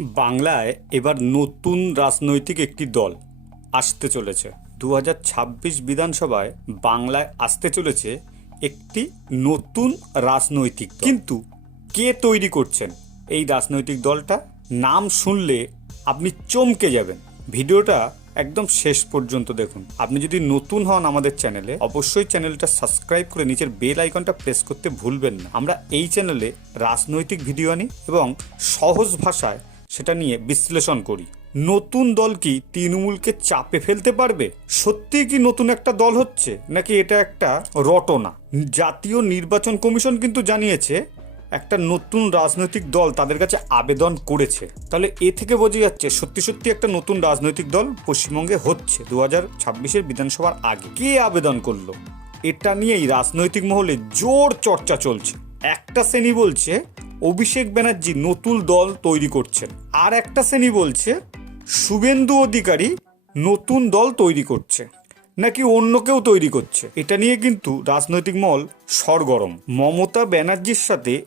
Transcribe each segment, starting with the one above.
বাংলায় এবার নতুন রাজনৈতিক একটি দল আসতে চলেছে। দু হাজার ছাব্বিশ বিধানসভায় বাংলায় আসতে চলেছে একটি নতুন রাজনৈতিক কিন্তু কে তৈরি করছেন এই রাজনৈতিক দলটা? নাম শুনলে আপনি চমকে যাবেন। ভিডিওটা একদম শেষ পর্যন্ত দেখুন। আপনি যদি নতুন হন আমাদের চ্যানেলে, অবশ্যই চ্যানেলটা সাবস্ক্রাইব করে নিচের বেল আইকনটা প্রেস করতে ভুলবেন না। আমরা এই চ্যানেলে রাজনৈতিক ভিডিও আনি এবং সহজ ভাষায় সেটা নিয়ে বিশ্লেষণ করি। নতুন দল কি তৃণমূলকে চাপে ফেলতে পারবে? সত্যি কি নতুন একটা দল হচ্ছে? নাকি এটা একটা রটনা? জাতীয় নির্বাচন কমিশন কিন্তু জানিয়েছে, একটা নতুন রাজনৈতিক দল তাদের কাছে আবেদন করেছে। তাহলে এ থেকে বোঝা যাচ্ছে সত্যি সত্যি একটা নতুন রাজনৈতিক দল পশ্চিমবঙ্গে হচ্ছে। দু হাজার বিধানসভার আগে কে আবেদন করল? এটা নিয়েই রাজনৈতিক মহলে জোর চর্চা চলছে। একটা শ্রেণি বলছে অভিষেক ব্যানার্জি নতুন দল তৈরি করছেন। আর একটা শ্রেণি বলছে, শুভেন্দু অধিকারী নতুন দল তৈরি করছে, নাকি অন্য কেউ তৈরি করছে। এটা নিয়ে কিন্তু রাজনৈতিক মহল সরগরম। মমতা ব্যানার্জির সাথে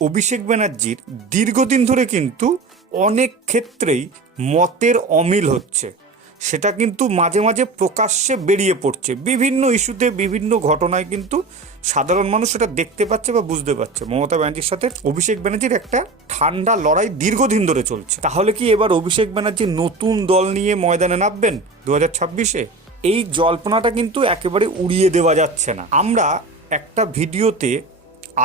অভিষেক ব্যানার্জির দীর্ঘদিন ধরে কিন্তু অনেক ক্ষেত্রেই মতের অমিল হচ্ছে। সেটা কিন্তু মাঝে মাঝে প্রকাশ্যে বেরিয়ে পড়ছে। বিভিন্ন ইস্যুতে বিভিন্ন ঘটনায় কিন্তু সাধারণ মানুষ সেটা দেখতে পাচ্ছে বা বুঝতে পারছে। মমতা ব্যানার্জির সাথে অভিষেক ব্যানার্জির একটা ঠান্ডা লড়াই দীর্ঘদিন ধরে চলছে। তাহলে কি এবার অভিষেক ব্যানার্জি নতুন দল নিয়ে ময়দানে নামবেন দু হাজার ছাব্বিশে? এই জল্পনাটা কিন্তু একেবারে উড়িয়ে দেওয়া যাচ্ছে না। আমরা একটা ভিডিওতে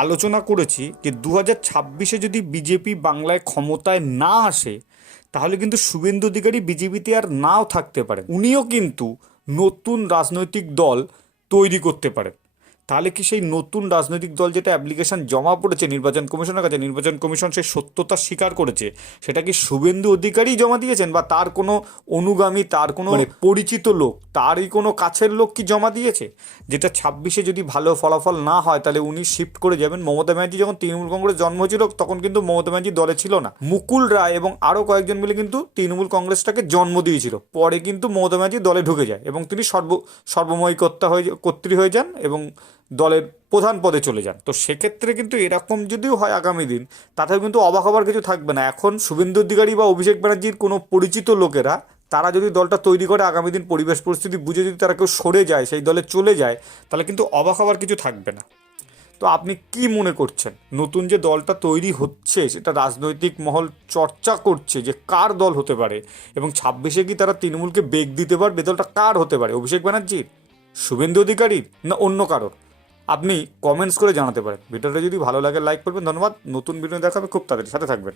আলোচনা করেছি যে দু হাজার ছাব্বিশে যদি বিজেপি বাংলায় ক্ষমতায় না আসে তাহলে কিন্তু শুভেন্দু অধিকারী বিজেপিতে আর নাও থাকতে পারেন। উনিও কিন্তু নতুন রাজনৈতিক দল তৈরি করতে পারেন। তাহলে কি সেই নতুন রাজনৈতিক দল যেটা অ্যাপ্লিকেশন জমা পড়েছে নির্বাচন কমিশনের কাছে নির্বাচন কমিশন সেই সত্যতা স্বীকার করেছে সেটা কি শুভেন্দু অধিকারী জমা দিয়েছেন বা তার কোনো অনুগামী তার কোনো মানে পরিচিত লোক তারই কোনো কাছের লোক কি জমা দিয়েছে? যেটা ছাব্বিশে যদি ভালো ফলাফল না হয় তাহলে উনি শিফট করে যাবেন। মমতা ব্যানার্জি যখন তৃণমূল কংগ্রেস জন্ম হয়েছিল তখন কিন্তু মমতা ব্যানার্জি দলে ছিল না। মুকুল রায় এবং আরও কয়েকজন মিলে কিন্তু তৃণমূল কংগ্রেসটাকে জন্ম দিয়েছিল। পরে কিন্তু মমতা ব্যানার্জি দলে ঢুকে যায় এবং তিনি সর্ব সর্বময় কর্তা হয়ে কর্ত্রী হয়ে যান এবং দলের প্রধান পদে চলে যান। তো সেক্ষেত্রে কিন্তু এরকম যদিও হয় আগামী দিন, তাতেও কিন্তু অবাক হবার কিছু থাকবে না। এখন শুভেন্দু অধিকারী বা অভিষেক ব্যানার্জির কোনো পরিচিত লোকেরা, তারা যদি দলটা তৈরি করে, আগামী দিন পরিবেশ পরিস্থিতি বুঝে যদি তারা কেউ সরে যায়, সেই দলে চলে যায়, তাহলে কিন্তু অবাক হবার কিছু থাকবে না। তো আপনি কি মনে করছেন? নতুন যে দলটা তৈরি হচ্ছে, সেটা রাজনৈতিক মহল চর্চা করছে যে কার দল হতে পারে, এবং ছাব্বিশে কি তারা তৃণমূলকে বেগ দিতে পারবে? দলটা কার হতে পারে? অভিষেক ব্যানার্জির? শুভেন্দু অধিকারীর? না অন্য কারোর? আপনি কমেন্টস করে জানাতে পারেন। ভিডিওটা যদি ভালো লাগে লাইক করবেন। ধন্যবাদ। নতুন ভিডিও দেখাবে, খুব তাড়াতাড়ি। সাথে থাকবেন।